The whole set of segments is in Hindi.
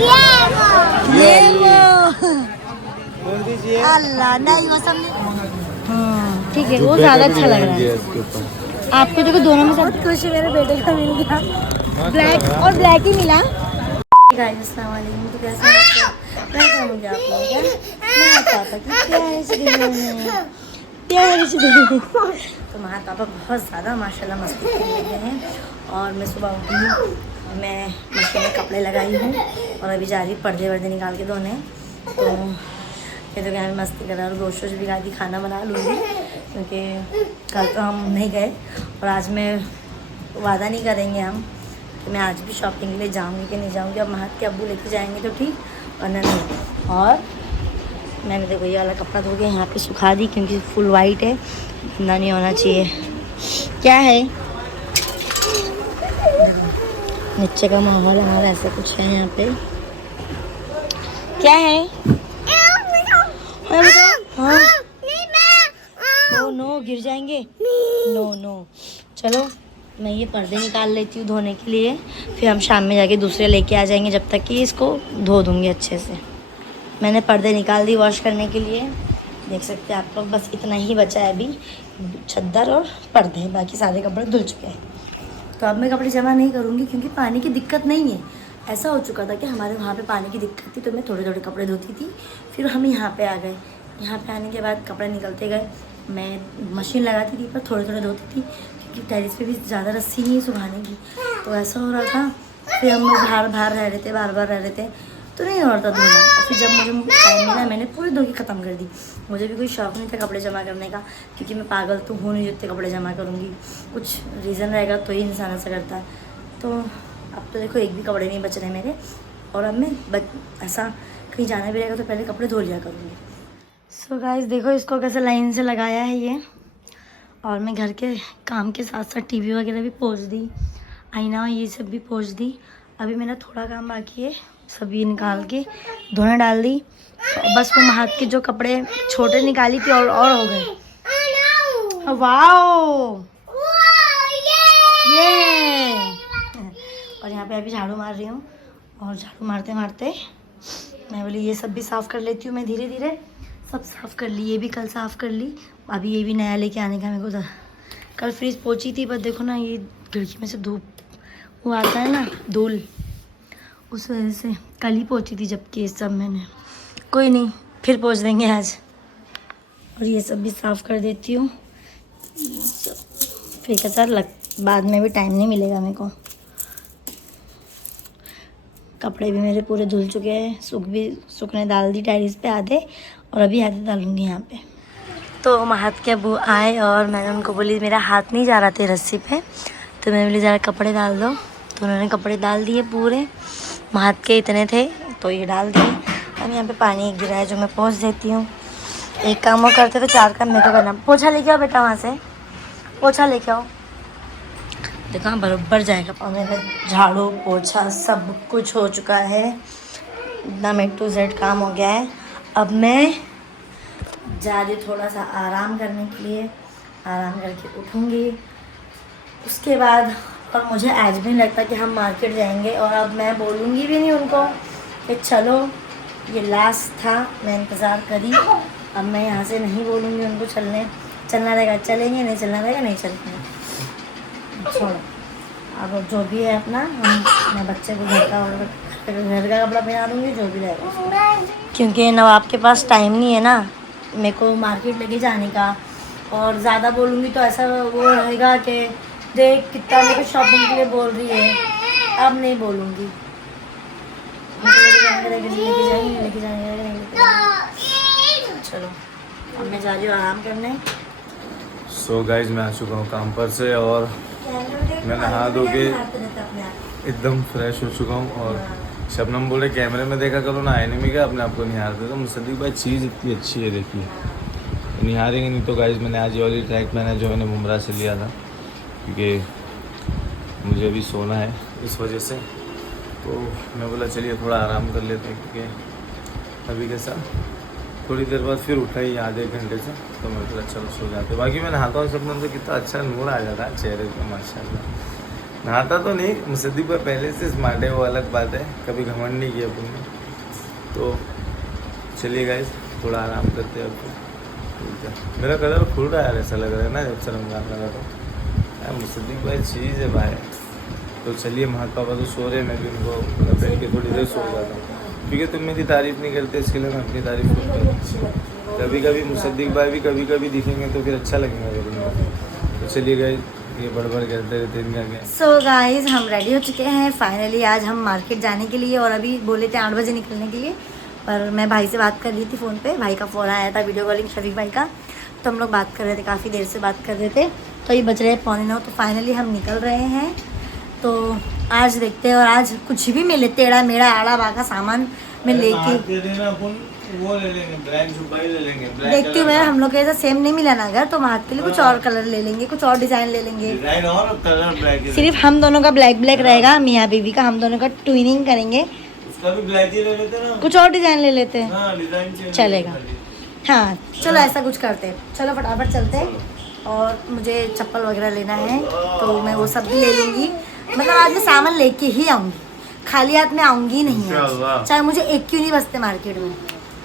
ये वो बोल दीजिए। अल्लाह नहीं वो सब ठीक है, वो ज़्यादा अच्छा लग रहा है आपको। देखो दोनों में सब खुश है। मेरे बेटे का मिल गया ब्लैक और ब्लैक ही मिला। गाइस अस्सलाम वालेकुम, तो कैसे हैं आप? वेलकम मुझे आप लोगों का मैं पापा की प्यारी सी दुनिया में, प्यारी सी दुनिया में। तो महात पापा बहुत ज़्यादा माशाल्लाह मस्ती करने लगे हैं। और मैं सुबह उठी हूँ, मैं मशीन में कपड़े लगाई हूँ और अभी जा रही पर्दे वर्दे निकाल के धोने। तो ये तो क्या मस्ती कर रहा है। और गोश्त भी ला के खाना बना लूँगी क्योंकि कल तो हम नहीं गए और आज मैं वादा नहीं करेंगे हम कि मैं आज भी शॉपिंग के लिए जाऊँगी कि नहीं जाऊँगी। अब महक के अब्बू लेके जाएंगे तो ठीक, वरना नहीं। और मैंने देखो ये वाला कपड़ा धो के यहाँ पे सुखा दी क्योंकि फुल वाइट है, गंदा नहीं होना चाहिए। क्या है नीचे का माहौल हमारा ऐसा कुछ है यहाँ पे। क्या है हाँ नो गिर जाएंगे। नो नो चलो मैं ये पर्दे निकाल लेती हूँ धोने के लिए, फिर हम शाम में जाके दूसरे लेके आ जाएंगे। जब तक कि इसको धो दूँगी अच्छे से। मैंने पर्दे निकाल दी वॉश करने के लिए, देख सकते हैं आप लोग। बस इतना ही बचा है अभी, चद्दर और पर्दे, बाकी सारे कपड़े धुल चुके हैं। तो अब मैं कपड़े जमा नहीं करूँगी क्योंकि पानी की दिक्कत नहीं है। ऐसा हो चुका था कि हमारे वहाँ पे पानी की दिक्कत थी तो मैं थोड़े थोड़े कपड़े धोती थी, फिर हम यहाँ पे आ गए। यहाँ पे आने के बाद कपड़े निकलते गए। मैं मशीन लगाती थी पर थोड़े थोड़े धोती थी क्योंकि टेरिस पे भी ज़्यादा रस्सी नहीं सुखाने की। तो ऐसा हो रहा था, फिर हम लोग बाहर रह रहे थे, बार रह रहे थे तो नहीं हो रहा था धोना। और फिर जब मुझे टाइम मिला मैंने पूरी धो के ख़त्म कर दी। मुझे भी कोई शौक़ नहीं था कपड़े जमा करने का क्योंकि मैं पागल तो हूँ नहीं जितने कपड़े जमा करूँगी। कुछ रीज़न रहेगा तो ही इंसान ऐसा करता है। तो अब तो देखो एक भी कपड़े नहीं बच रहे मेरे। और अब मैं ऐसा कहीं जाना भी रहेगा तो पहले कपड़े धो लिया करूँगी। सो गाइस देखो इसको कैसे लाइन से लगाया है ये। और मैं घर के काम के साथ साथ टीवी वगैरह भी पोंछ दी, आईना ये सब भी पोंछ दी। अभी मेरा थोड़ा काम बाकी है, सब ये निकाल के धोने डाल दी। बस वो हाथ के जो कपड़े छोटे निकाली थी और हो गए। वाओ ये। और यहाँ पे अभी झाड़ू मार रही हूँ और झाड़ू मारते मारते मैं बोली ये सब भी साफ़ कर लेती हूँ। मैं धीरे धीरे सब साफ़ कर ली, ये भी कल साफ़ कर ली। अभी ये भी नया लेके आने का मेरे को कल फ्रिज पोंछी थी पर देखो ना ये खिड़की में से धूप वो आता है ना धूल, उस वजह से कल ही पोंछी थी जबकि ये सब मैंने कोई नहीं फिर पोंछ देंगे आज। और ये सब भी साफ़ कर देती हूँ फिर कैसा बाद में भी टाइम नहीं मिलेगा मेरे को। कपड़े भी मेरे पूरे धुल चुके हैं, सूखने डाल दी टेरिस पे आधे और अभी आधे डालूंगी यहाँ पे। तो महत के अब्बू आए और मैंने उनको बोली मेरा हाथ नहीं जा रहा था रस्सी पे, तो मैंने बोली ज़रा कपड़े डाल दो। तो उन्होंने कपड़े डाल दिए पूरे, महत के इतने थे तो ये डाल दिए। अब यहाँ पे पानी गिरा है जो मैं पोंछ देती हूँ। एक काम वो करते तो चार काम मेरे को करना। पोछा लेके आओ बेटा, वहाँ से पोछा लेके आओ। देखो बराबर जाएगा और मेरा झाड़ू पोछा सब कुछ हो चुका है, एकदम A to Z काम हो गया है। अब मैं जा रही थोड़ा सा आराम करने के लिए, आराम करके उठूँगी उसके बाद। और मुझे आज भी लगता कि हम मार्केट जाएंगे और अब मैं बोलूँगी भी नहीं उनको कि चलो ये लास्ट था, मैं इंतज़ार करी। अब मैं यहाँ से नहीं बोलूँगी उनको चलना रहेगा चलेंगे, नहीं चलना रहेगा नहीं चलेंगे, छोड़ो। अब जो भी है अपना मैं बच्चे को घर का कपड़ा पहना दूँगी जो भी रहेगा, क्योंकि नवाब के पास टाइम नहीं है ना मेरे को मार्केट लेके जाने का। और ज़्यादा बोलूँगी तो ऐसा वो रहेगा कि देख कितना मेरे को शॉपिंग के लिए बोल रही है। अब नहीं बोलूँगी, लेके जाएंगे। चलो अब मैं जा रही हूँ आराम करने। सो गाइज मैं आ चुका हूँ काम पर से और मैं नहा धो के एकदम फ्रेश हो चुका हूँ। और शबनम बोले कैमरे में देखा करो ना, आईने में क्या अपने आप को निहारते। तो मुसद्दीक भाई चीज़ इतनी अच्छी है देखिए, तो निहारेंगे नहीं। तो गाइज मैंने आज ये वाली ट्रैक पहना जो मैंने मुमरा से लिया था क्योंकि मुझे अभी सोना है इस वजह से। तो मैं बोला चलिए थोड़ा आराम कर लेते हैं क्योंकि अभी कैसा थोड़ी देर बाद फिर उठा ही आधे घंटे से, तो मैं बोला चलो सो जाते। बाकी मैं नहाता हूँ सब तो कितना अच्छा नूर आ जाता है चेहरे पर माशाल्लाह। नहाता तो नहीं, मुसद्दीक भाई पहले से स्मार्ट है, वो अलग बात है, कभी घमंड नहीं किया अपन ने। तो चलिए गाइस थोड़ा आराम करते हैं अब। ठीक है, मेरा कलर खुल रहा है यार, ऐसा लग रहा है ना जब से रमजान लगा तो यार। मुसद्दीक भाई चीज़ है भाई। तो चलिए, महक पापा तो सो रहे, मैं भी उनको लपेट के थोड़ी देर सो जाता हूँ, क्योंकि तुम मेरी तारीफ़ नहीं करते, इसके लिए मैं अपनी तारीफ़ खुद करूँ। कभी कभी मुसद्दीक भाई भी कभी कभी दिखेंगे तो फिर अच्छा लगेगा कभी। तो चलिए गाइस, ये बड़बड़ करते रहते इनका क्या। सो गाइज हम रेडी हो चुके हैं फाइनली। आज हम मार्केट जाने के लिए, और अभी बोले थे 8 बजे निकलने के लिए, पर मैं भाई से बात कर रही थी फ़ोन पे। भाई का फ़ोन आया था, वीडियो कॉलिंग, शफीक भाई का। तो हम लोग बात कर रहे थे, काफ़ी देर से बात कर रहे थे। तो ये बज रहे हैं 8:45, तो फाइनली हम निकल रहे हैं। तो आज देखते हैं, और आज कुछ भी मिले, टेढ़ा मेढ़ा आड़ा बाका सामान मैं लेके वो ले लेंगे, ब्लैक जुब्बा ही ले लेंगे। देखती हूँ मैं, हम लोग के ऐसा सेम नहीं मिला ना अगर, तो महक के लिए कुछ और कलर ले लेंगे, कुछ और डिज़ाइन ले लेंगे। डिजाइन और कलर ब्लैक, सिर्फ हम दोनों का ब्लैक ब्लैक रहेगा, मियाँ बीवी का हम दोनों का ट्विनिंग करेंगे। उसका भी ब्लैक ही ले लेते ना, कुछ और डिज़ाइन ले लेते हैं, हाँ डिजाइन चेंज चलेगा। हाँ चलो ऐसा कुछ करते हैं, चलो फटाफट चलते हैं। और मुझे चप्पल वगैरह लेना है, तो मैं वो सब भी ले लूँगी। मतलब आज मैं सामान लेके ही आऊँगी, खाली हाथ में आऊँगी नहीं आज। चाहे मुझे एक क्यों नहीं बचते मार्केट में,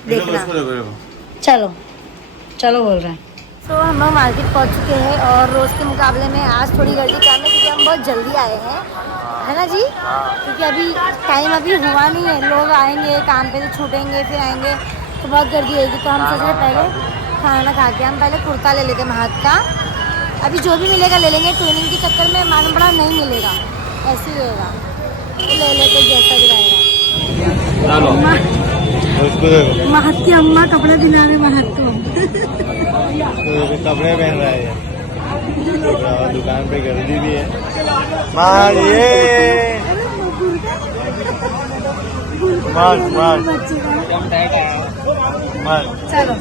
देखना। चलो चलो बोल रहे हैं। तो हम लोग मार्केट पहुँच चुके हैं, और रोज़ के मुकाबले में आज थोड़ी गर्दी कम है, क्योंकि हम बहुत जल्दी आए हैं, है ना जी? क्योंकि अभी टाइम अभी हुआ नहीं है, लोग आएंगे काम पे तो छूटेंगे, फिर आएंगे तो बहुत गर्दी होगी। तो हम सोच रहे पहले खाना खा के हम पहले कुर्ता ले लेते महक का। अभी जो भी मिलेगा ले लेंगे, ट्रेनिंग के चक्कर में मालूम पड़ा नहीं मिलेगा, ऐसे ही रहेगा, तो ले लेते जैसा भी रहेगा। महक की अम्मा कपड़े दिला रहे महक को। कपड़े पहन रहा है, दुकान पे गर्दी भी है। मार ये मार। चलो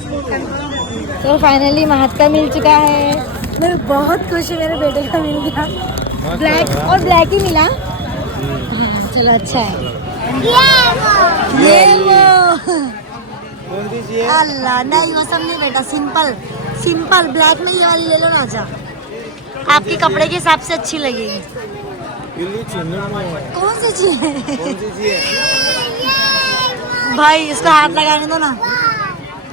तो फाइनली महक का मिल चुका है। मैं बहुत खुश हूँ, मेरे बेटे का मिल गया, ब्लैक और ब्लैक ही मिला। हाँ चलो अच्छा है। ये वो अल्लाह नहीं, वो सब नहीं बेटा, सिंपल सिंपल ब्लैक में ये वाली ले लो ना। अच्छा आपके कपड़े के हिसाब से अच्छी लगेगी। कौन सी चाहिए भाई, इसको हाथ लगाने दो ना।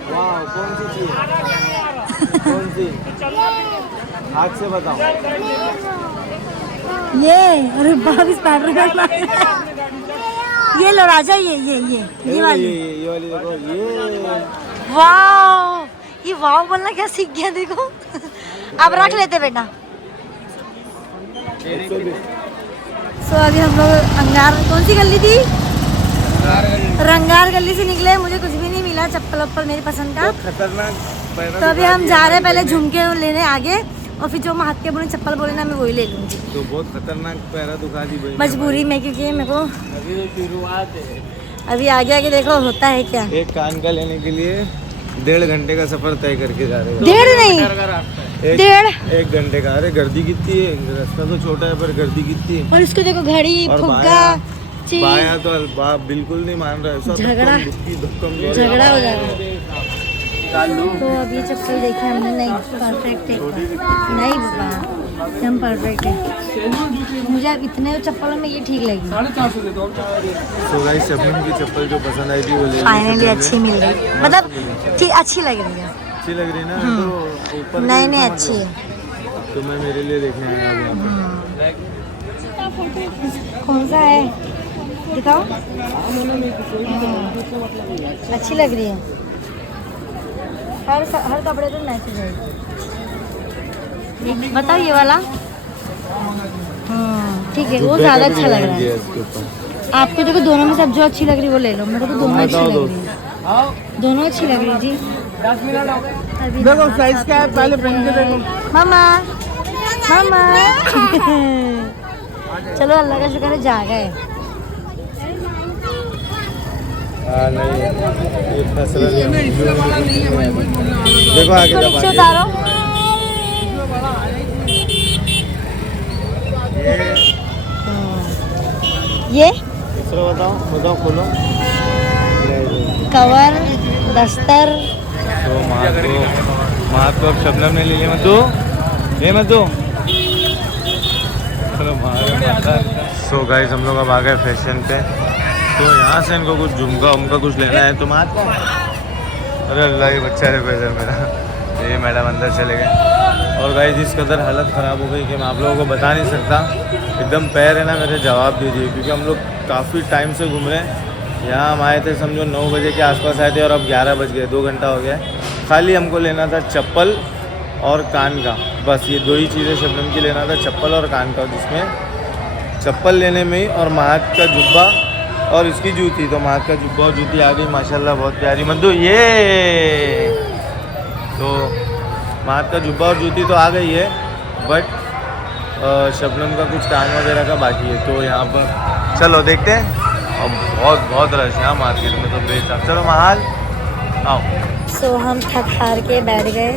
कौन सी चाहिए, कौन सी हाथ से बताओ। ये अरे बारिश पड़ रहा है। ये लो राजा, ये वाली देखो, ये वाह, ये वाह बोलना क्या सीख गया देखो। अब रख लेते बेटा। सो अभी हम लोग अंगार, कौन सी गली थी, रंगार गली से निकले। मुझे कुछ भी नहीं मिला, चप्पल वप्पल मेरी पसंद का। खतरनाक। तो अभी हम जा रहे हैं पहले झुमके लेने आगे, और फिर जो महक के बोले चप्पल बोले ना, मैं वही ले लूँगी। तो बहुत खतरनाक पैरा दुखा दी भाई, मजबूरी में, क्योंकि मेरे को अभी तो शुरुआत है। अभी आगे आगे देखो होता है क्या। एक कान का लेने के लिए 1.5 घंटे का सफर तय करके जा रहे हैं। 1.5 नहीं, 1 घंटे का। अरे गर्दी कितनी है, रास्ता तो छोटा है पर गर्दी कितनी है। और इसको देखो घड़ी फुग्गा बाया तो बिल्कुल नहीं मान रहा है, झगड़ा हो जा रहा है। तो अभी चप्पल देखे हमने, नहीं परफेक्ट है, नहीं बाबा एकदम परफेक्ट है। मुझे अब इतने चप्पलों में ये ठीक लगी। तो गाइस शबनम की चप्पल जो पसंद आई थी वो ले फाइनली अच्छी मिल रही, मतलब ठीक अच्छी लग रही है। अच्छी लग रही ना, तो ऊपर नहीं अच्छी है। तो मैं मेरे लिए देखने आया हूँ। कौन सा है दिखाओ। अच्छी लग रही है, हर कपड़े पे मैच जाएगी। बताओ ये वाला, ठीक है, वो ज़्यादा अच्छा लग रहा है। आपको देखो दोनों में सब जो अच्छी लग रही है वो ले लो, मेरे को दोनों अच्छी लग रही है, दोनों अच्छी लग रही है जी। 10 मिनट अभी देखो साइज क्या है, पहले पहन के देखो। मामा मामा चलो अल्लाह का शुक्र है जा गए। देखो आगे इसको नीचे उतारो। ये दूसरा बताओ खोलो। कवर दस्तर। तो महात को अब शबनम ने ले लिया, मत दो। सो गाइस हम लोग अब आ गए फैशन पे। तो यहाँ से इनको कुछ झुमका उमका कुछ लेना है। तुम आज अरे अल्लाह ये बच्चा है पैदल मेरा। ये मैडम अंदर चले गए और गाइस इस कदर हालत ख़राब हो गई कि मैं आप लोगों को बता नहीं सकता। एकदम पैर है ना मेरे जवाब दीजिए, क्योंकि हम लोग काफ़ी टाइम से घूम रहे हैं। यहाँ हम आए थे समझो 9 बजे के आसपास आए थे और अब 11 बज गए, 2 घंटा हो गया है। खाली हमको लेना था चप्पल और कान का, बस ये 2 ही चीज़ें शबनम की लेना था, चप्पल और कान का। जिसमें चप्पल लेने में ही और महक का जुब्बा और इसकी जूती, तो महक का जुब्बा और जूती आ गई माशाल्लाह बहुत प्यारी। मद्दू ये तो महक का जुब्बा और जूती तो आ गई है, बट शबनम का कुछ कान वगैरह का बाकी है। तो यहाँ पर चलो देखते हैं। और बहुत रश है मार्केट में, तो बेच चलो महाल आओ। सो हम थक हार के बैठ गए।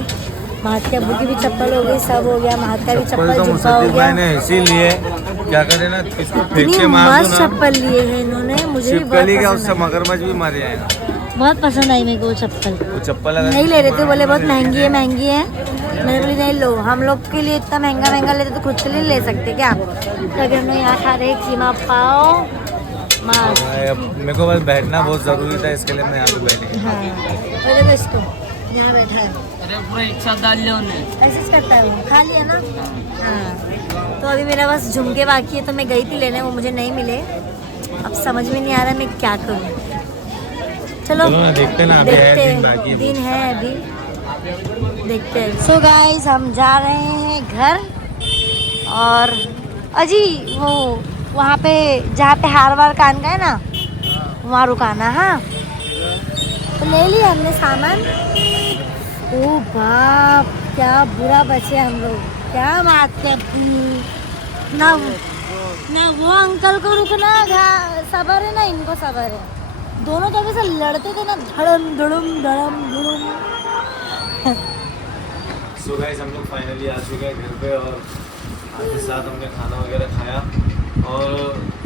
महक के अब्बू की भी चप्पल हो गई, सब हो गया। महक का भी चप्पल तो जुब्बा हो गया। मैंने इसीलिए क्या करे ना, इसको फेंक इतनी के मार दो मस्त ना, चप्पल लिए हैं इन्होंने, मुझे भी बहुत छिपकली का पसंद उससे आई। मगरमच्छ भी मार जाएगा। बहुत पसंद आई मेरे को वो चप्पल। वो चप्पल अगर नहीं ले रहे थे, बोले बहुत महंगी है महंगी है। मैंने बोली नहीं लो, हम लोग के लिए इतना महंगा लेते तो खुद के लिए ले सकते क्या। तो अगर हम लोग यहाँ खा रहे कीमा पाव मार। मेरे को बस बैठना बहुत ज़रूरी था, इसके लिए मैं यहाँ पे बैठ गया। हाँ और देखो इसको यहाँ बैठा है। अरे पूरा एक साथ डाल लिया उन्हें। ऐसे ही करता है वो, खा लिया ना। हाँ तो अभी मेरा बस झुमके बाकी है, तो मैं गई थी लेने, वो मुझे नहीं मिले। अब समझ में नहीं आ रहा मैं क्या करूँ। चलो ना देखते ना, अभी है, दिन बाकी है। दिन है अभी, देखते हैं। सो गाइस हम जा रहे हैं घर। और अजी वो वहाँ पे जहाँ पे हार वार कान का है ना, वहाँ रुकाना। हाँ तो ले लिया हमने सामान। ओ बाप क्या बुरा बचे हम लोग, क्या बात है। ना वो अंकल को रुकना सबर है ना इनको सबर है। दोनों जगह से लड़ते थे ना, धड़म धड़म धड़म धड़म। सो गाइस हम लोग फाइनली आ चुके हैं घर पे और आपके साथ हमने खाना वगैरह खाया। और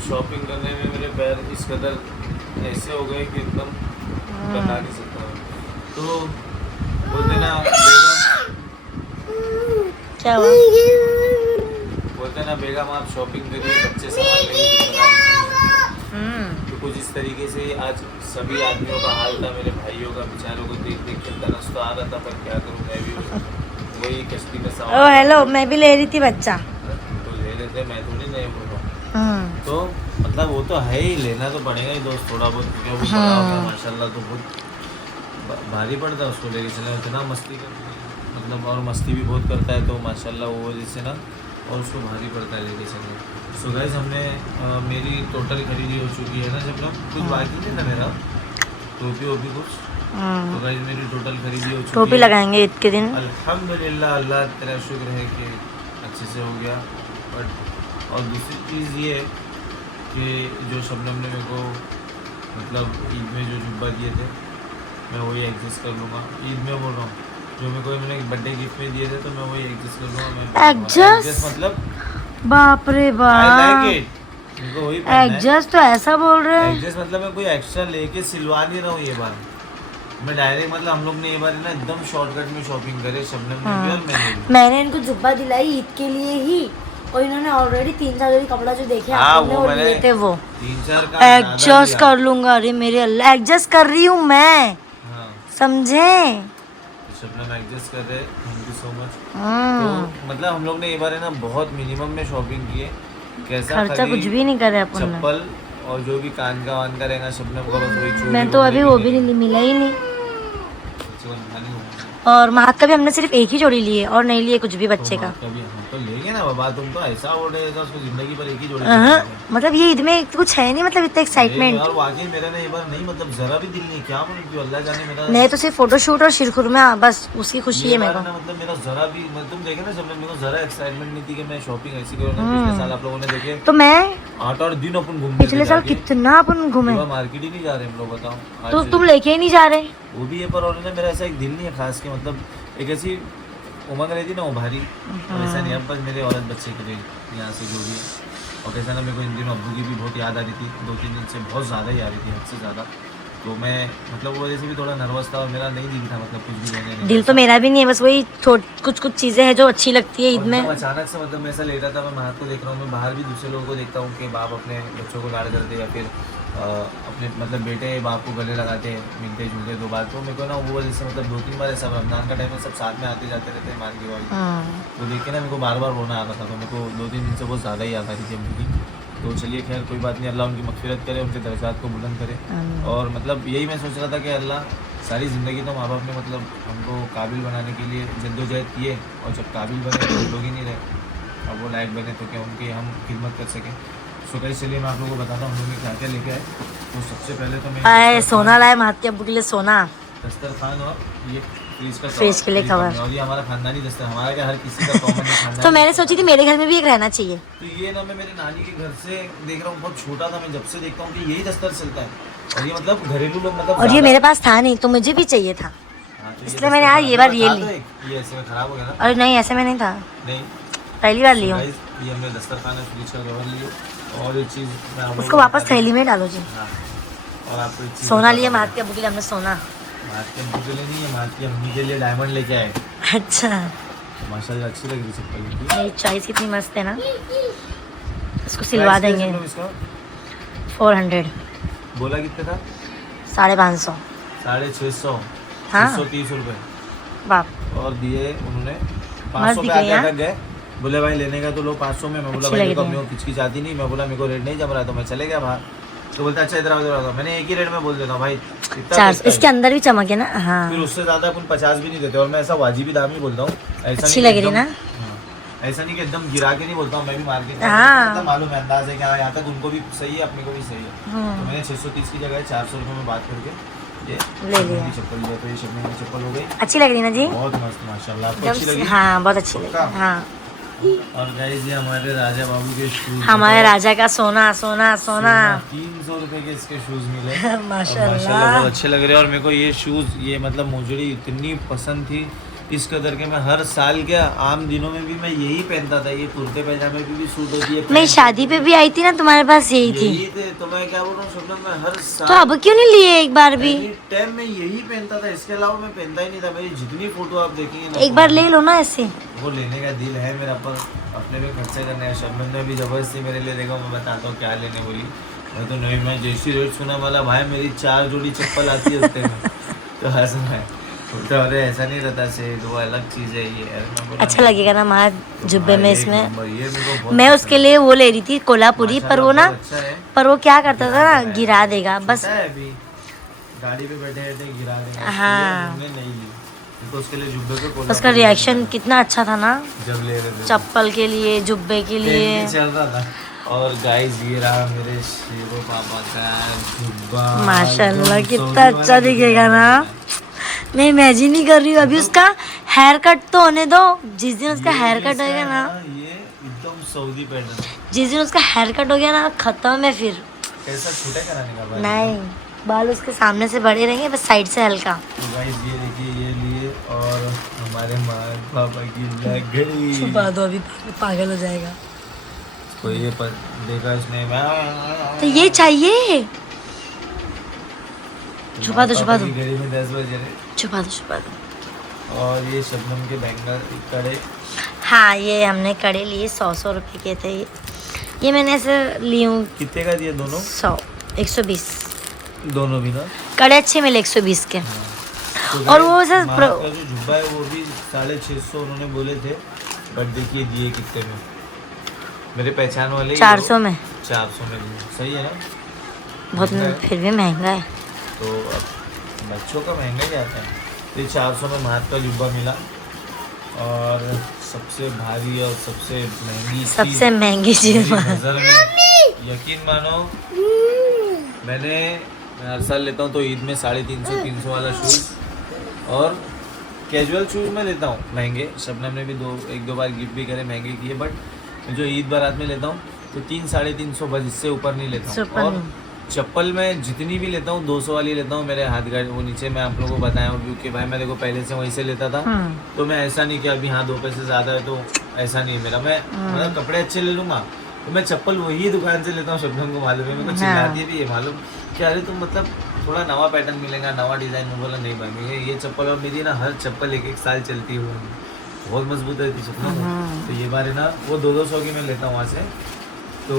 शॉपिंग करने में मेरे पैर इस कदर ऐसे हो गए कि एकदम बता नहीं सकता। तो बोलते ना बेगम, क्या हुआ? बोलते ना बेगम आप शॉपिंग करिए, बच्चे संभाल लेंगे। तो कुछ इस तरीके से आज सभी आदमियों का हाल था। मेरे भाइयों का बेचारों को देख देख के तरस तो आ रहा था, पर क्या करूँ मैं भी वही कश्ती का ओ सवाल। हेलो, मैं भी ले रही थी बच्चा। तो ले रहे थे, मैं थोड़ी नहीं बोल रहा हूँ। तो मतलब वो तो है ही, लेना तो पड़ेगा ही दोस्त थोड़ा बहुत, क्योंकि वो बड़ा हो गया माशाल्लाह, तो बहुत भारी पड़ता है उसको लेके चलना। इतना मस्ती कर मतलब और मस्ती भी बहुत करता है, तो माशाल्लाह वो वजह से ना और उसको भारी पड़ता है लेके चलना। सो गाइस हमने मेरी टोटल खरीदी हो चुकी है ना, जब लोग कुछ बाकी नहीं था मेरा, टोपी वोपी कुछ। तो गाइस मेरी टोटल खरीदी हो चुकी टोपी है। लगाएंगे ईद के दिन। अल्हम्दुलिल्लाह, अल्लाह तेरा शुक्र है कि अच्छे से हो गया। बट और दूसरी चीज़ ये है कि जो शबनम ने मेरे को मतलब ईद में जो जुब्बा दिए थे, मैं वही एडजस्ट कर लूँगा। ईद में बोल रहा हूँ, जो मेरे को मैंने बर्थडे गिफ्ट में दिए थे, तो मैं वही एडजस्ट कर लूँगा। Adjust? मतलब बाप रे आई बाप, लाइक इट, मेरे को वही पहनना है। एडजस्ट तो ऐसा बोल रहे हैं। एडजस्ट मतलब मैं कोई एक्स्ट्रा लेके सिलवा नहीं रहा हूँ ये बार। मैं डायरेक्ट मतलब हम लोग ने ये बार ना एकदम शॉर्टकट में शॉपिंग करे, शबनम ने भी और मैंने भी। मैंने इनको जुब्बा दिलाई ईद के लिए ही, और इन्होंने ऑलरेडी 3-4 जोड़ी कपड़ा जो देखे हाँ, आप लोगों ने वो वो मैंने लिए थे, वो 3-4 का एडजस्ट कर लूंगा। अरे मेरे अल्लाह, एडजस्ट कर रही हूँ मैं, हाँ, समझे। शबनम एडजस्ट कर रहे, थैंक यू सो मच। तो मतलब हम लोग ने ये बार है ना बहुत मिनिमम में शॉपिंग की है। कैसा खर्चा खाली कुछ भी नहीं करे अपन ने। चप्पल और जो भी कान का वान का रहेगा शबनम का, बस वही चोरी मैं तो अभी वो भी नहीं मिला ही नहीं। और महक का भी हमने सिर्फ एक ही जोड़ी ली है और नहीं लिए कुछ भी बच्चे का। कभी हम तो लेंगे ना बाबा, तुम तो ऐसा बोल रहे हो उसको जिंदगी पर एक ही जोड़ी मतलब ये ईद में कुछ है नहीं, मतलब इतना एक्साइटमेंट। और वाकई मेरा ना ये बार नहीं, मतलब जरा भी दिल नहीं, क्या बोलूं क्यों, अल्लाह जाने मेरा नहीं तो सिर्फ फोटोशूट और शिरखुरमा, बस उसकी खुशी है मेरे को। मतलब मेरा जरा भी तुम देखे ना सबने, मेरे को जरा एक्साइटमेंट नहीं थी कि मैं शॉपिंग ऐसी करूँगा। पिछले साल आप लोगों ने देखे तो मैं 8 दिन अपन घूमने पिछले साल कितना अपन घूमे, मार्केट ही नहीं जा रहे हम लोग, बताओ। तो तुम लेके ही नहीं जा रहे। वो भी है, पर और ना मेरा ऐसा एक दिल नहीं है खास के, मतलब एक ऐसी उमंग रहती ना वो भारी, वैसा नहीं। अब बस मेरे औरत बच्चे के लिए यहाँ से जो भी है। और कैसा ना मेरे को इन दिनों अब्बू की भी बहुत याद आ रही थी, 2-3 दिन से बहुत ज़्यादा ही आ रही थी, हद से ज़्यादा। तो मैं मतलब वो वजह से भी थोड़ा नर्वस था और मेरा नहीं दिल था मतलब कुछ भी लेने दिल तो मेरा भी नहीं है, बस वही कुछ चीजें हैं जो अच्छी लगती है ईद में। अचानक से मतलब मैं ऐसा ले रहा था, मैं महात को देख रहा हूँ, मैं बाहर भी दूसरे लोगों को देखता हूँ कि बाप अपने बच्चों को लाड़ करते या फिर अपने मतलब बेटे बाप को गले लगाते हैं, मिलते जुलते 2 बार। तो मेरे को ना वो वजह से मतलब 2-3 बार ऐसा रमजान का टाइम में सब साथ में आते जाते रहते हैं मान के वाली, तो देख के ना मेरे को बार बार रोना आता था। तो मेरे को 2-3 दिन से बहुत ज़्यादा ही आता रही थी उनकी। तो चलिए खैर कोई बात नहीं, अल्लाह उनकी मगफिरत करे, उनके दर्जात को बुलंद करे। और मतलब यही मैं सोच रहा था कि अल्लाह सारी ज़िंदगी तो माँ बाप ने मतलब हमको काबिल बनाने के लिए जद्दोजहद किए, और जब काबिल बने तो लोग ही नहीं रहे, अब वो लायक बने तो क्या उनकी हम खिदमत कर सकें। सो गाइस चलिए मैं आप लोगों को बताता हूँ हम लोग क्या क्या लेके आए। तो सबसे पहले तो मैं सोना लाए महात के अब्बू के लिए, सोना, दस्तरखान और ये फ्रिज के लिए कवर। और ये हमारा खानदानी दस्तर, हमारा क्या हर किसी का कॉमन है। तो मैंने सोची थी मेरे घर में भी एक रहना चाहिए। तो ये ना मैं मेरे नानी के घर से देख रहा हूँ, बहुत छोटा था, मैं जब से देखता हूँ कि यही दस्तर चलता है, और ये मतलब घरेलू लोग मतलब। और ये मेरे पास था नहीं तो मुझे भी चाहिए था, तो इसलिए मैंने आज ये बार ये ली। ये ऐसे में खराब हो गया ना? अरे नहीं, ऐसे में नहीं था, नहीं पहली बार ली हूँ। ये हमने दस्तरखान है, फ्रिज का कवर लिए, और एक चीज़ मैं आप लोगों उसको को वापस बता थैली में डालो जी। हाँ, और आपको एक चीज़ सोना बताता लिए हूँ। महात के अब्बू के लिए हमने सोना। महात के अब्बू के लिए नहीं है, महात की अम्मी के लिए डायमंड लेके आए। अच्छा, माशाल्लाह अच्छी लग रही चप्पल इनकी। मेरी चॉइस कितनी मस्त है ना, इसको सिलवा देंगे। इसका 400, बोला कितने था? 550। 650, हाँ। 630 रुपये, बाप, और दिए उन्होंने मस्त 500 दिख पे रही आके है। अटक गए। बोले भाई लेने का तो लो 500 में। मैं बोला अच्छी भाई लग देखो रही है। मेरे को किचकिच आती नहीं। मैं बोला मेरे को रेट नहीं जम रहा, तो मैं चले गया बाहर। तो बोलता अच्छा इधर आओ इधर आओ। मैंने एक ही रेट में बोल देता हूँ भाई, इतना 400। इसके अंदर भी चमक है ना। हाँ, फिर उससे ज़्यादा अपन 50 भी नहीं देते, और मैं ऐसा वाजिबी दाम ही बोलता हूँ। ऐसा अच्छी नहीं लग रही ना। ऐसा नहीं कि एकदम गिरा के नहीं बोलता हूँ, मैं भी मार्केट में हाँ। मतलब मालूम है अंदाज है कि हाँ यहाँ तक उनको भी सही है, अपने को भी सही है। तो मैंने 630 की जगह 400 रुपये में बात करके ये ले लिया। की चप्पल लिया। तो ये शबनम की चप्पल हो गई, अच्छी लग रही ना जी, बहुत मस्त माशाल्लाह। आपको अच्छी लगी? हाँ बहुत अच्छी लगी। पक्का? हाँ, और गाइस ये हमारे राजा बाबू के शूज, हमारे राजा का सोना सोना सोना। 300 रुपए के इसके शूज मिले। और माशाल्लाह बहुत अच्छे लग रहे हैं। और मेरे को ये शूज ये मतलब मोजड़ी इतनी पसंद थी इस कदर के मैं हर साल क्या आम दिनों में भी मैं यही पहनता था। ये कुर्ते पैजामे भी सूट होती है। मैं शादी पे भी आई थी ना, तुम्हारे पास यही थी। यही थे, तो मैं क्या बोल रहा हूँ शबनम, मैं हर साल तो अब क्यों नहीं लिए एक बार भी? टाइम में यही पहनता था, इसके अलावा मैं पहनता ही नहीं था। मेरी जितनी फोटो आप देखेंगे ना, एक बार ले लो ना ऐसे। वो लेने का दिल है मेरा, पर अपने पे खर्चे करने हैं। शबनम ने भी जबरदस्ती मेरे लिए देखा, मैं बताता हूँ क्या लेने बोली। मैं तो नहीं, मैं जैसी रेट सुना वाला भाई मेरी 4 जोड़ी चप्पल आती है उससे में। तो हंसना है, अरे ऐसा नहीं रहता से, वो अलग चीज़ है ये। मैं बोला अच्छा लगेगा ना महात जुब्बे में इसमें। ये मेरे को बहुत मैं उसके लिए वो ले रही थी कोल्हापुरी, पर वो ना, अच्छा है। पर वो क्या करता था ना, गिरा देगा बस। पता है अभी गाड़ी पे बैठे बैठे गिरा देंगे। हाँ। हमने नहीं ली, तो उसके लिए जुब्बे पे कोल्हापुरी उसका रिएक्शन कितना अच्छा था ना, जब ले रहे थे चप्पल के लिए, जुब्बे के लिए। चल रहा था। और गाइस ये रहा मेरे शेरो पापा का जुब्बा, माशाल्लाह एकदम कितना सऊदी अच्छा वाला दिखेगा ना। मैं इमेजिन ही कर रही हूँ। अभी उसका हेयर कट तो होने दो, जिस दिन उसका हेयर कट हो गया ना, ये एकदम सऊदी पैटर्न। जिस दिन उसका हेयर कट हो गया ना, खत्म है फिर। कैसा छोटा कराने का बाल? नहीं, बाल उसके सामने से बड़े रहेंगे, बस साइड से हल्का। तो गाइस ये देखिए ये लिए, और हमारे माँ पापा की लग गई। छुपा दो, अभी पागल हो जाएगा। तो ये पर देखा इसने, तो ये चाहिए, छुपा दो छुपा दो घड़ी में 10 बजे रहे। छुपा दो छुपा दो। और ये शबनम के बैंगल कड़े, हाँ ये हमने कड़े लिए, 100 रुपये के थे ये मैंने ऐसे ली हूँ। कितने का दिए दोनों? 120 दोनों भी ना। कड़े अच्छे मिले 120 के। तो और वो सर माँ का जो जुब्बा है वो भी 650 उन्होंने बोले थे, बट देखिए दिए कितने में, मेरे पहचान वाले 400 में। 400 में दिए। सही है ना? बहुत फिर भी महंगा है। तो अब बच्चों का महंगा ही आता है। तो 400 में महात का जुब्बा मिला, और सबसे भारी और सबसे महंगी चीज मेरी नज़र में, यकीन मानो मैं हर साल लेता हूँ तो ईद में 350 वाला शूज़, और कैजुअल शूज़ में लेता हूँ महंगे। शबनम ने भी 1-2 बार गिफ्ट भी करे, महंगे किए, बट जो ईद बारात में लेता हूँ तो 300-350 बस, इससे ऊपर नहीं लेता हूँ। और चप्पल में जितनी भी लेता हूँ 200 वाली लेता हूँ। मेरे हाथ गार्ड वो नीचे मैं आप लोगों को बताया हूँ, क्योंकि भाई मैं देखो पहले से वहीं से लेता था। तो मैं ऐसा नहीं कि अभी हाँ 2 पैसे ज़्यादा है तो ऐसा नहीं है मेरा। मैं मतलब कपड़े अच्छे ले लूँगा तो मैं चप्पल वही दुकान से लेता हूँ। शबनम को मालूम है, मेरे को चिल्लाती है भी ये मालूम कि अरे तुम मतलब थोड़ा नवा पैटर्न मिलेगा, नवा डिज़ाइन में। बोला नहीं भाई मैं ये चप्पल, और मेरी ना हर चप्पल एक साल चलती है, बहुत मजबूत रहती चप्पल। तो ये बारे ना वो 200 की मैं लेता हूँ वहाँ से। तो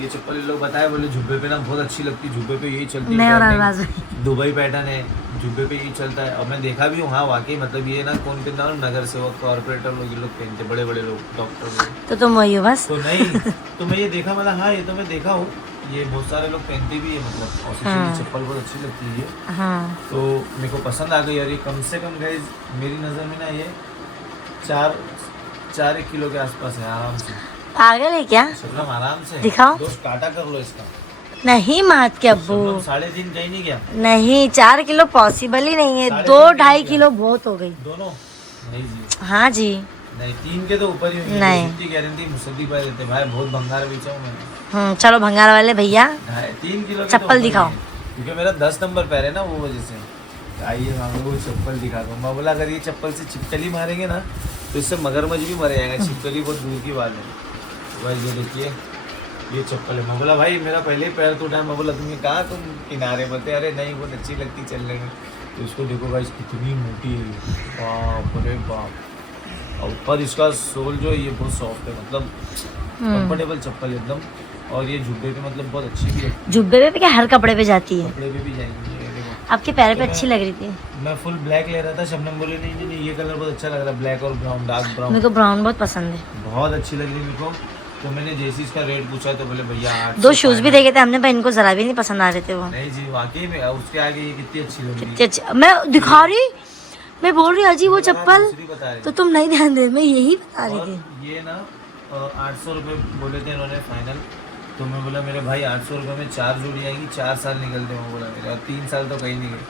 ये चप्पल लोग बताए, बोले जुब्बे पे ना बहुत अच्छी लगती, जुब्बे पे यही चलती है, दुबई पैटर्न है, जुब्बे पे यही चलता है। और मैं देखा भी हूँ, हाँ वाकई मतलब ये ना कौन पहनता है, नगर सेवक, कॉर्पोरेटर लोग, ये लोग पहनते, बड़े बड़े लोग, डॉक्टर लोग। तो तुम वही हो बस। तो नहीं, तो मैं ये देखा, मतलब हाँ ये तो मैं देखा हूँ, ये बहुत सारे लोग पहनते भी है, मतलब ऑफिशियली चप्पल बहुत अच्छी लगती है ये। हाँ। तो मेरे को पसंद आ गई। और ये कम से कम गाइस मेरी नज़र में ना ये 4 किलो के आसपास है आराम से। पागल है क्या? शबनम आराम से दिखाओ। दोस्त काटा कर लो इसका। नहीं मात के अब्बू, 3.5 कहीं नहीं गया। नहीं 4 किलो पॉसिबल ही नहीं है, 2-2.5 किलो बहुत हो गई। दोनों नहीं जी, हाँ जी। नहीं 3 के तो ऊपर ही होंगे। नहीं। इतनी गारंटी मुसद्दी पर देते भाई, बहुत भंगार बेचा हूँ मैंने। चलो भंगार वाले भैया 3 किलो के चप्पल तो ऊपर दिखाओ। ही है। क्योंकि मेरा 10 नंबर पैर है ना, वो वजह से। आइए मैं आपको वो चप्पल दिखा दूँ। मैं बोला अगर ये चप्पल से छिपकली मारेंगे ना तो इससे मगरमच्छ भी मर जाएगा, छिपकली बहुत दूर की बात है। भाई ये देखिए ये चप्पल है। मैं बोला भाई मेरा पहले ही पैर टूटा है। मैं बोला तुम्हें कहा तुम किनारे, बोलते अरे नहीं बहुत अच्छी लगती चलने में। तो इसको देखो भाई कितनी मोटी है, बाप रे बाप। और ऊपर इसका सोल जो है ये बहुत सॉफ्ट है, मतलब कंफर्टेबल चप्पल एकदम। और ये जुब्बे पे मतलब बहुत अच्छी भी है, जुब्बे पे क्या हर कपड़े पे जाती है। कपड़े पे भी जाएंगी। ये देखो आपके पैर पे अच्छी लग रही थी। मैं फुल ब्लैक ले रहा था, शबनम बोले नहीं नहीं ये कलर बहुत अच्छा लग रहा है, ब्लैक और ब्राउन, डार्क ब्राउन। मेरे को ब्राउन बहुत पसंद है। बहुत अच्छी लग रही मेरे को। तो मैंने जैसे इसका रेट पूछा तो बोले भैया 800। 2 शूज भी देखे थे हमने, पर इनको जरा भी नहीं पसंद आ रहे थे वो। नहीं जी वाकई में उसके आगे ये कितनी अच्छी लग रही कितनी अच्छी, मैं दिखा रही, मैं बोल रही अजी वो चप्पल, बता रही तो तुम नहीं ध्यान दे, मैं यही बता रही और थी। ये ना 800 रुपये बोले थे इन्होंने फाइनल। तो मैं बोला मेरे भाई 800 रुपये में 4 जोड़ी आएगी, 4 साल निकलते हैं। बोला मेरे, और 3 साल तो कहीं नहीं गए।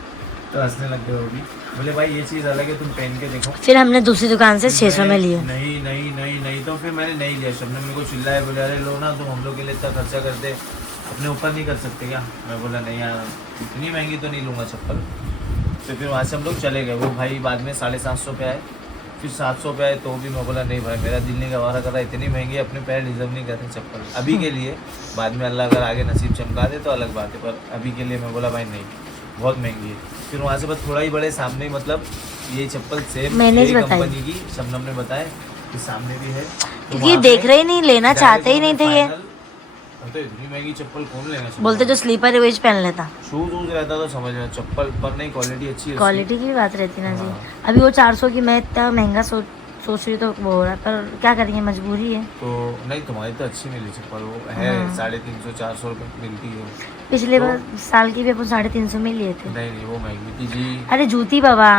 तो हंसने लग गए होगी। बोले भाई ये चीज़ अलग है, तुम पहन के देखो। फिर हमने दूसरी दुकान से 600 में लिए। नहीं नहीं नहीं नहीं, तो फिर मैंने नहीं लिया। शबनम मेरे को चिल्लाए, बोले अरे लो ना, तुम हम लोग के लिए इतना खर्चा करते, अपने ऊपर नहीं कर सकते क्या? मैं बोला नहीं यार इतनी महंगी तो नहीं लूँगा चप्पल। तो फिर वहाँ से हम लोग चले गए। वो भाई बाद में 750 पे आए, फिर 700 पे आए। तो भी मैं बोला नहीं भाई मेरा दिल नहीं गवारा कर रहा, इतनी महंगी अपने पैर डिजर्व नहीं करते चप्पल अभी के लिए। बाद में अल्लाह अगर आगे नसीब चमका दे तो अलग बात है, पर अभी के लिए मैं बोला भाई नहीं बहुत महंगी है। फिर वहाँ से बस थोड़ा ही बड़े सामने ही, मतलब ये चप्पल सेम मैंने ही बताई। कंपनी की शबनम ने बताया कि सामने भी है। तो क्योंकि वहाँ देख पे रहे ही नहीं, लेना चाहते ही नहीं थे ये। final, तो इतनी महंगी चप्पल कौन लेना? बोलते जो स्लीपर है वही पहन लेता। शूज वूज रहता तो समझ में, चप्पल पर नहीं, क्वालिटी अच्छी है। क्वालिटी की भी बात रहती ना जी। हाँ। अभी वो 400 की मैं इतना महंगा सोच रही तो वो हो रहा है, पर क्या करेंगे, मजबूरी है। तो नहीं तुम्हारी तो अच्छी मिली चप्पल, वो है 350-400 रुपये मिलती है। पिछले तो- बार साल की भी अपन 350 में लिए थे। नहीं नहीं वो महंगी थी जी। अरे जूती बाबा,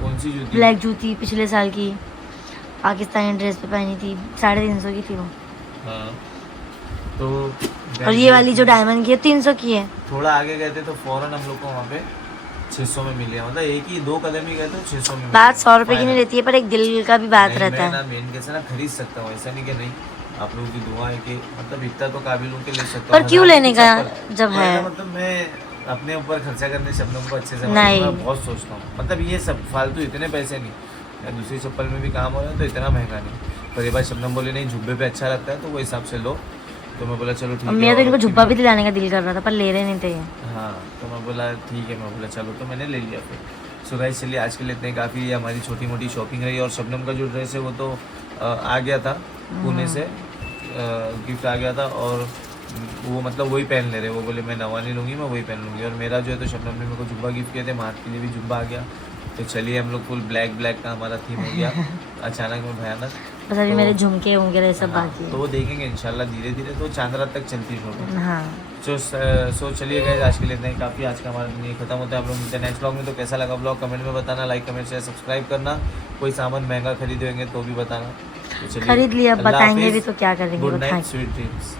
कौन सी जूती? ब्लैक जूती पिछले साल की पाकिस्तानी ड्रेस पे पहनी थी, 350 की थी वो। हाँ तो और ये वाली जो डायमंड की है 300 की है। थोड़ा आगे गए थे तो फौरन हम लोग को वहाँ पे 600 में मिल गया, मतलब एक ही 2 कदम ही गए तो 600 में मिल बात गया। 100 रुपए की नहीं Final। रहती है, पर एक दिल का भी बात नहीं, रहता मैं है। ना मेन कैसे ना खरीद सकता हूँ, ऐसा नहीं कि नहीं, आप लोगों की दुआ है कि मतलब इतना तो काबिल हूँ कि ले सकता हूँ। पर क्यों 1000 लेने की का चप्पल। जब है? मतलब मैं अपने ऊपर खर्चा करने शब्दों को अच्छे से नहीं। मैं बहुत सोचता हूँ, मतलब ये सब फालतू इतने पैसे नहीं। या दूसरी चप्पल में भी काम हो रहा है तो इतना महंगा नहीं। पर ये बात शबनम बोले नहीं जुब्बे पे अच्छा लगता है तो वो हिसाब से लो। तो मैं बोला चलो ठीक है। मेरा तो इनको और जुब्बा भी दिलाने का दिल कर रहा था, पर ले रहे नहीं थे ये। हाँ तो मैं बोला ठीक है, मैं बोला चलो, तो मैंने ले लिया फिर। सो गाइस चलिए आज के लिए इतने काफ़ी हमारी छोटी मोटी शॉपिंग रही। और शबनम का जो ड्रेस है वो तो आ गया था पुणे से, गिफ्ट आ गया था। और वो मतलब वही पहन ले रहे, वो बोले मैं नवा नहीं लूँगी, मैं वही पहन लूँगी। और मेरा जो है तो शबनम ने मेरे को जुब्बा गिफ्ट किए थे, मार्ट के लिए भी जुब्बा आ गया। तो चलिए हम लोग फुल ब्लैक का हमारा थीम हो गया अचानक में भयानक। बस अभी तो- मेरे झुमके वगैरह सब हाँ, बाकी तो वो देखेंगे इंशाल्लाह धीरे धीरे, तो चांद रात तक चलती शॉपिंग। है। हाँ सो चलिए गाइस आज के लिए इतना ही काफ़ी। आज का हमारा दिन ये खत्म होता है, हम लोग मिलते हैं नेक्स्ट ब्लॉग में। तो कैसा लगा ब्लॉग कमेंट में बताना, लाइक कमेंट शेयर सब्सक्राइब करना। कोई सामान महंगा खरीदे होंगे तो भी बताना। तो चलिए, खरीद लिया, अल्लाह बताएंगे हाफिज़, भी तो क्या करेंगे, गुड नाइट, बताएं। Sweet dreams.